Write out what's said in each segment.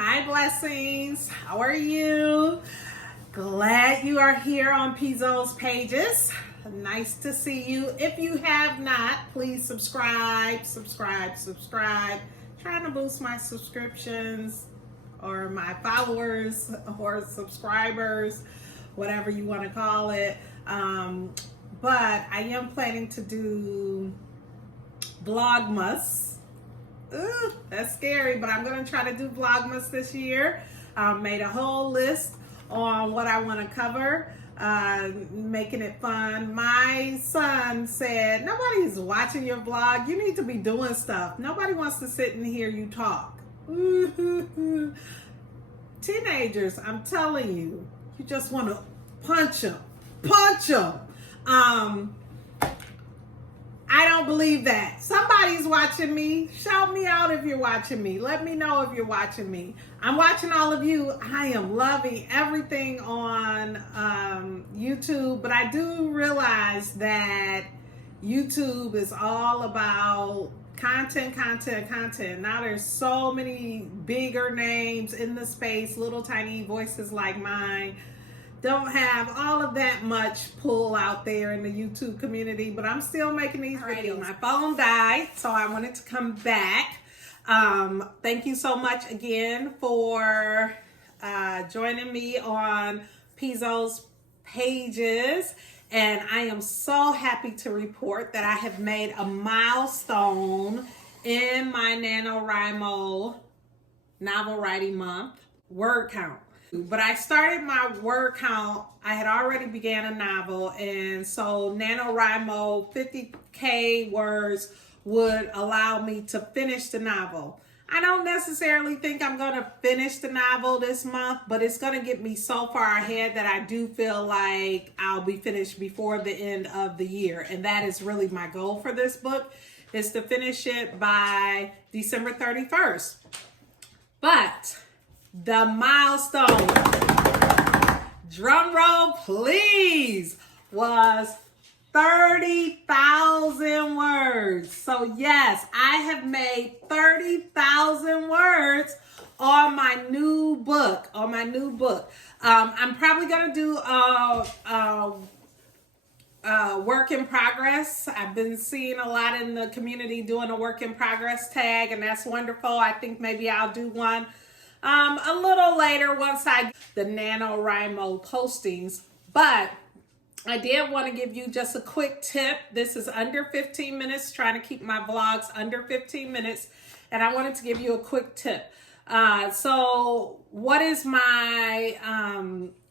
Hi, blessings. How are you? Glad you are here on Pizzo's Pages. Nice to see you. If you have not, please subscribe. Trying to boost my subscriptions or my followers or subscribers, whatever you want to call it. But I am planning to do Vlogmas. Ooh, that's scary, but I'm going to try to do Vlogmas this year. Made a whole list on what I want to cover, making it fun. My son said, nobody's watching your vlog. You need to be doing stuff. Nobody wants to sit and hear you talk. Teenagers, I'm telling you, you just want to punch them. I don't believe that. Somebody's watching me. Shout me out if you're watching me. Let me know if you're watching me. I'm watching all of you. I am loving everything on YouTube, but I do realize that YouTube is all about content. Now there's so many bigger names in the space, little tiny voices like mine. Don't have all of that much pull out there in the YouTube community, but I'm still making these videos. My phone died, so I wanted to come back. Thank you so much again for joining me on Pizzo's Pages. And I am so happy to report that I have made a milestone in my Nanowrimo novel writing month word count. But I started my word count, I had already began a novel, and so Nanowrimo 50K words would allow me to finish the novel. I don't necessarily think I'm going to finish the novel this month, but it's going to get me so far ahead that I do feel like I'll be finished before the end of the year. And that is really my goal for this book, is to finish it by December 31st. But the milestone, drum roll please, was 30,000 words. So yes, I have made 30,000 words on my new book. I'm probably gonna do a work in progress. I've been seeing a lot in the community doing a work in progress tag, and that's wonderful. I think maybe I'll do one a little later once I get the Nanowrimo postings. But I did want to give you just a quick tip. This is under 15 minutes, trying to keep my vlogs under 15 minutes. And I wanted to give you a quick tip. So what is my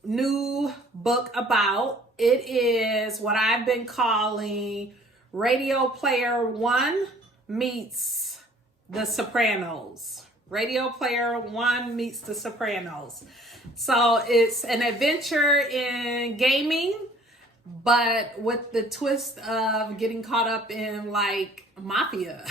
new book about? It is what I've been calling Radio Player One meets The Sopranos. Radio Player One meets The Sopranos. So it's an adventure in gaming, but with the twist of getting caught up in like mafia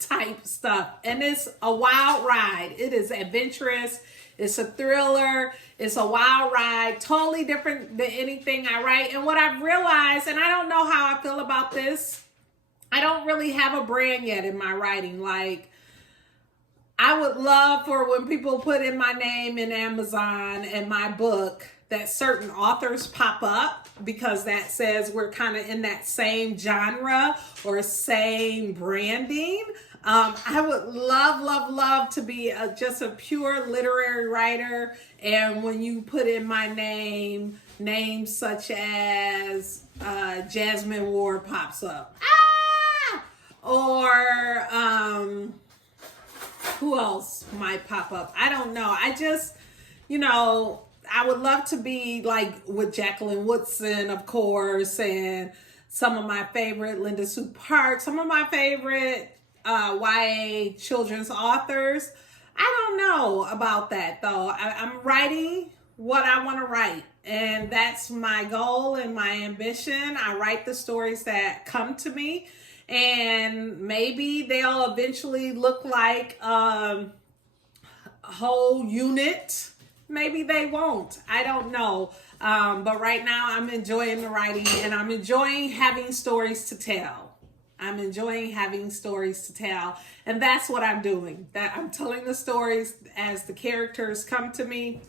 type stuff. And it's a wild ride. It is adventurous. It's a thriller. It's a wild ride. Totally different than anything I write. And what I've realized, and I don't know how I feel about this, I don't really have a brand yet in my writing. Like, I would love for when people put in my name in Amazon and my book that certain authors pop up, because that says we're kind of in that same genre or same branding. I would love to be just a pure literary writer. And when you put in my name, names such as Jasmine Ward pops up. Or who else might pop up? I don't know. I just, I would love to be like with Jacqueline Woodson, of course, and some of my favorite Linda Sue Park, some of my favorite YA children's authors. I don't know about that though. I'm writing what I want to write, and that's my goal and my ambition. I write the stories that come to me, and maybe they'll eventually look like a whole unit. Maybe they won't. I don't know. But right now I'm enjoying the writing, and I'm enjoying having stories to tell. I'm enjoying having stories to tell. And that's what I'm doing. That I'm telling the stories as the characters come to me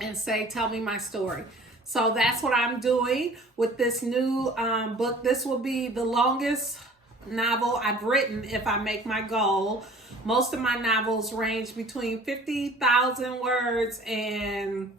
and say, tell me my story. So that's what I'm doing with this new book. This will be the longest novel I've written if I make my goal. Most of my novels range between 50,000 words, and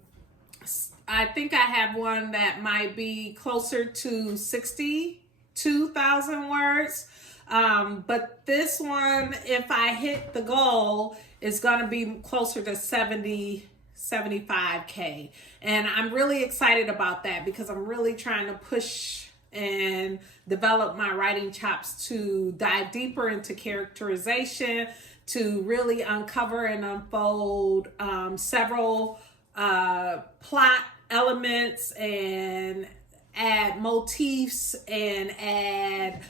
I think I have one that might be closer to 62,000 words. But this one, if I hit the goal, is going to be closer to 75K. And I'm really excited about that because I'm really trying to push and develop my writing chops to dive deeper into characterization, to really uncover and unfold several plot elements and add motifs and add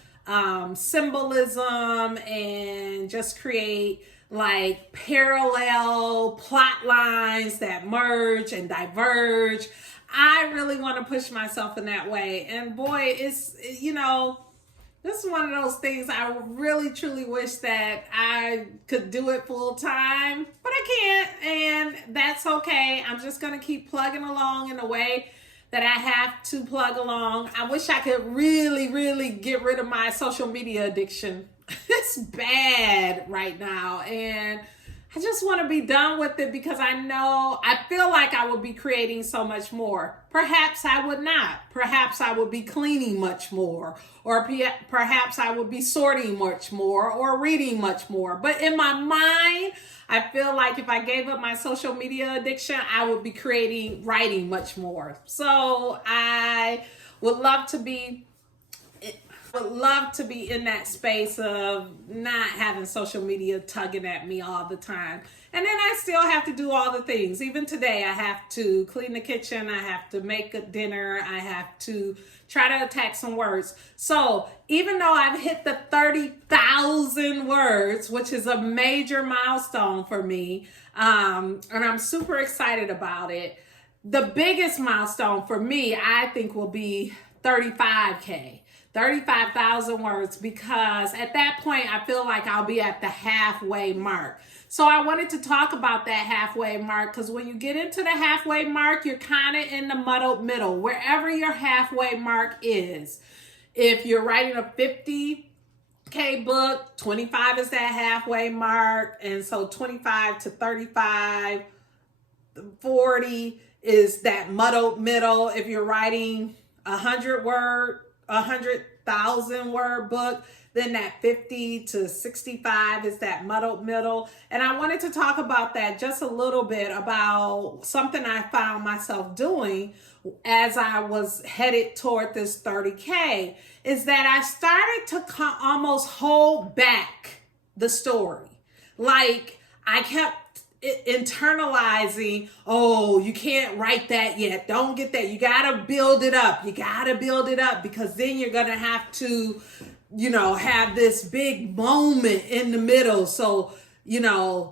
symbolism and just create like parallel plot lines that merge and diverge. I really want to push myself in that way. And boy, it's, this is one of those things I really truly wish that I could do it full time, but I can't, and that's okay. I'm just going to keep plugging along in the way that I have to plug along. I wish I could really, really get rid of my social media addiction. It's bad right now, and I just want to be done with it because I feel like I would be creating so much more. Perhaps I would not. Perhaps I would be cleaning much more, or perhaps I would be sorting much more or reading much more. But in my mind, I feel like if I gave up my social media addiction, I would be writing much more. So I would love to be in that space of not having social media tugging at me all the time. And then I still have to do all the things. Even today, I have to clean the kitchen. I have to make a dinner. I have to try to attack some words. So even though I've hit the 30,000 words, which is a major milestone for me, and I'm super excited about it, the biggest milestone for me, I think, will be 35K. 35,000 words, because at that point I feel like I'll be at the halfway mark. So I wanted to talk about that halfway mark, because when you get into the halfway mark, you're kind of in the muddled middle, wherever your halfway mark is. If you're writing a 50K book, 25 is that halfway mark, and so 25 to 35, 40 is that muddled middle. If you're writing 100,000 word book, then that 50 to 65 is that muddled middle. And I wanted to talk about that just a little bit, about something I found myself doing as I was headed toward this 30K, is that I started to almost hold back the story. Like I kept internalizing, oh, you can't write that yet. Don't get that. You got to build it up. Because then you're going to have to, have this big moment in the middle. So,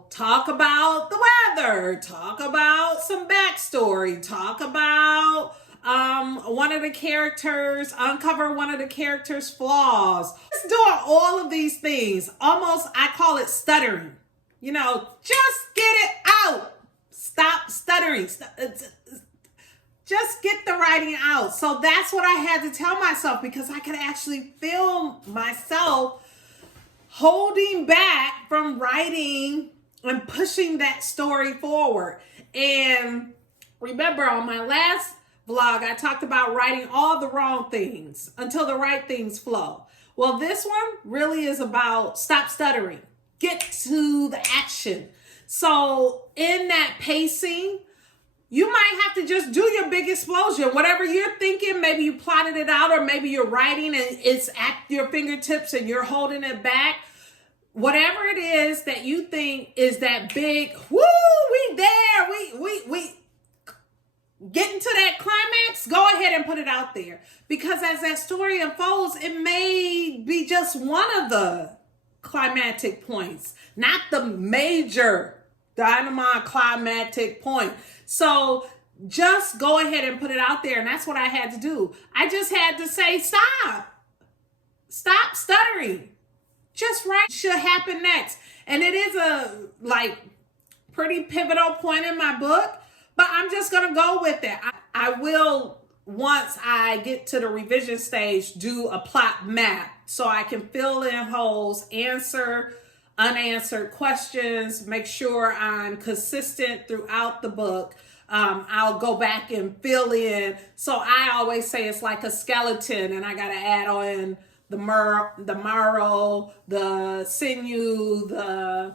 talk about the weather, talk about some backstory, talk about one of the characters, uncover one of the characters' flaws. Just doing all of these things. Almost, I call it stuttering. Just get it out. Stop stuttering. Just get the writing out. So that's what I had to tell myself, because I could actually feel myself holding back from writing and pushing that story forward. And remember, on my last vlog, I talked about writing all the wrong things until the right things flow. Well, this one really is about stop stuttering. Get to the action. So in that pacing, you might have to just do your big explosion. Whatever you're thinking, maybe you plotted it out, or maybe you're writing and it's at your fingertips and you're holding it back. Whatever it is that you think is that big, woo, we there, we getting to that climax, go ahead and put it out there. Because as that story unfolds, it may be just one of the climactic points, not the major dynamite climactic point. So just go ahead and put it out there. And that's what I had to do. I just had to say, stop. Stop stuttering. Just write should happen next. And it is a pretty pivotal point in my book, but I'm just going to go with it. I will, once I get to the revision stage, do a plot map so I can fill in holes, answer unanswered questions, make sure I'm consistent throughout the book. I'll go back and fill in. So I always say it's like a skeleton, and I got to add on the marrow, the sinew, the,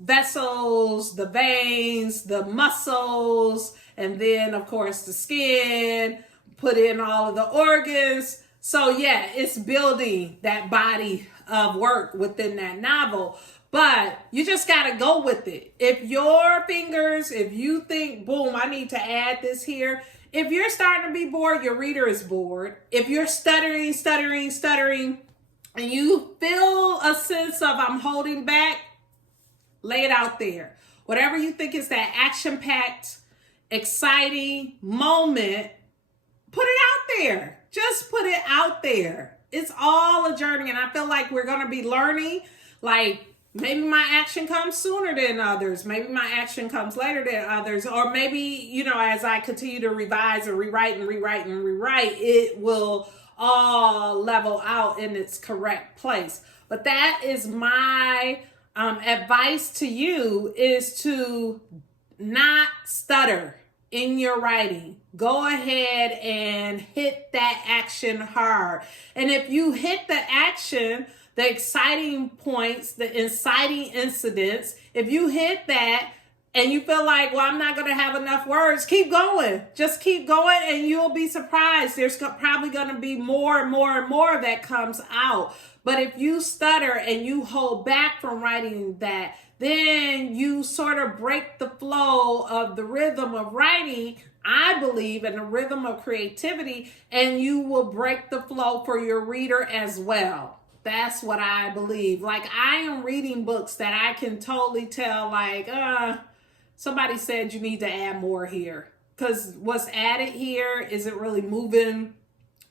vessels, the veins, the muscles, and then of course the skin, put in all of the organs. So yeah, it's building that body of work within that novel. But you just got to go with it. If you think, boom, I need to add this here. If you're starting to be bored, your reader is bored. If you're stuttering, and you feel a sense of I'm holding back, lay it out there. Whatever you think is that action-packed, exciting moment, put it out there. Just put it out there. It's all a journey, and I feel like we're going to be learning. Like, maybe my action comes sooner than others. Maybe my action comes later than others. Or maybe, as I continue to revise and rewrite, it will all level out in its correct place. But that is my advice to you, is to not stutter in your writing. Go ahead and hit that action hard. And if you hit the action, the exciting points, the inciting incidents, if you hit that and you feel like, well, I'm not going to have enough words, keep going. Just keep going, and you'll be surprised. There's probably going to be more and more and more that comes out. But if you stutter and you hold back from writing that, then you sort of break the flow of the rhythm of writing, I believe, and the rhythm of creativity, and you will break the flow for your reader as well. That's what I believe. Like, I am reading books that I can totally tell, like, somebody said you need to add more here. Because what's added here isn't really moving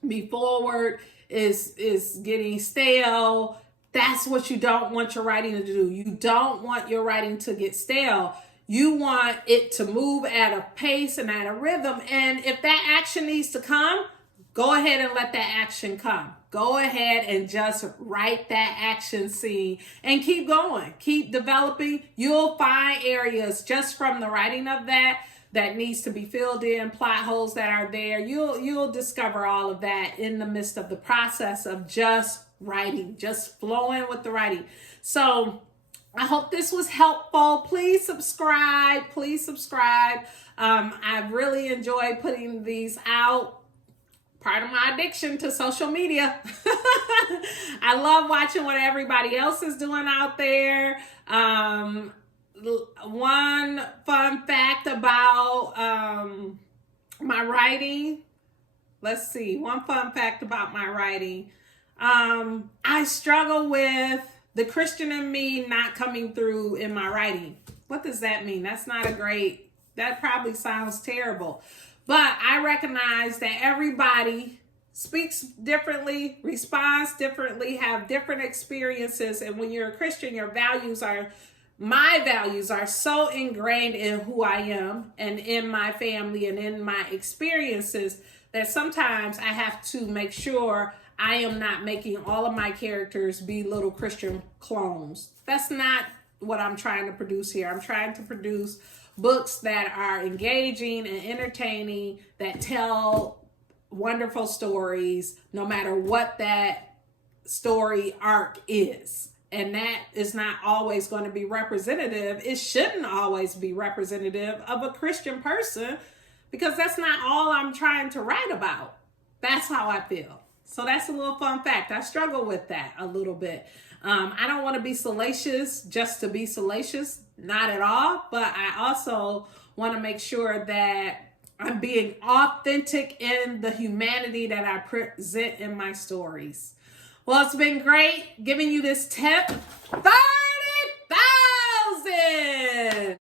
me forward, is getting stale. That's what you don't want your writing to do. You don't want your writing to get stale. You want it to move at a pace and at a rhythm. And if that action needs to come, go ahead and let that action come. Go ahead and just write that action scene and keep going. Keep developing. You'll find areas just from the writing of that needs to be filled in, plot holes that are there. You'll discover all of that in the midst of the process of just writing, just flowing with the writing. So I hope this was helpful. Please subscribe. I've really enjoyed putting these out. Part of my addiction to social media. I love watching what everybody else is doing out there. One fun fact about my writing. Let's see. One fun fact about my writing. I struggle with the Christian in me not coming through in my writing. What does that mean? That probably sounds terrible. But I recognize that everybody speaks differently, responds differently, have different experiences. And when you're a Christian, my values are so ingrained in who I am and in my family and in my experiences that sometimes I have to make sure I am not making all of my characters be little Christian clones. That's not what I'm trying to produce here. I'm trying to produce books that are engaging and entertaining, that tell wonderful stories, no matter what that story arc is. And that is not always going to be representative. It shouldn't always be representative of a Christian person, because that's not all I'm trying to write about. That's how I feel. So that's a little fun fact. I struggle with that a little bit. I don't want to be salacious just to be salacious. Not at all. But I also want to make sure that I'm being authentic in the humanity that I present in my stories. Well, it's been great giving you this tip. 30,000!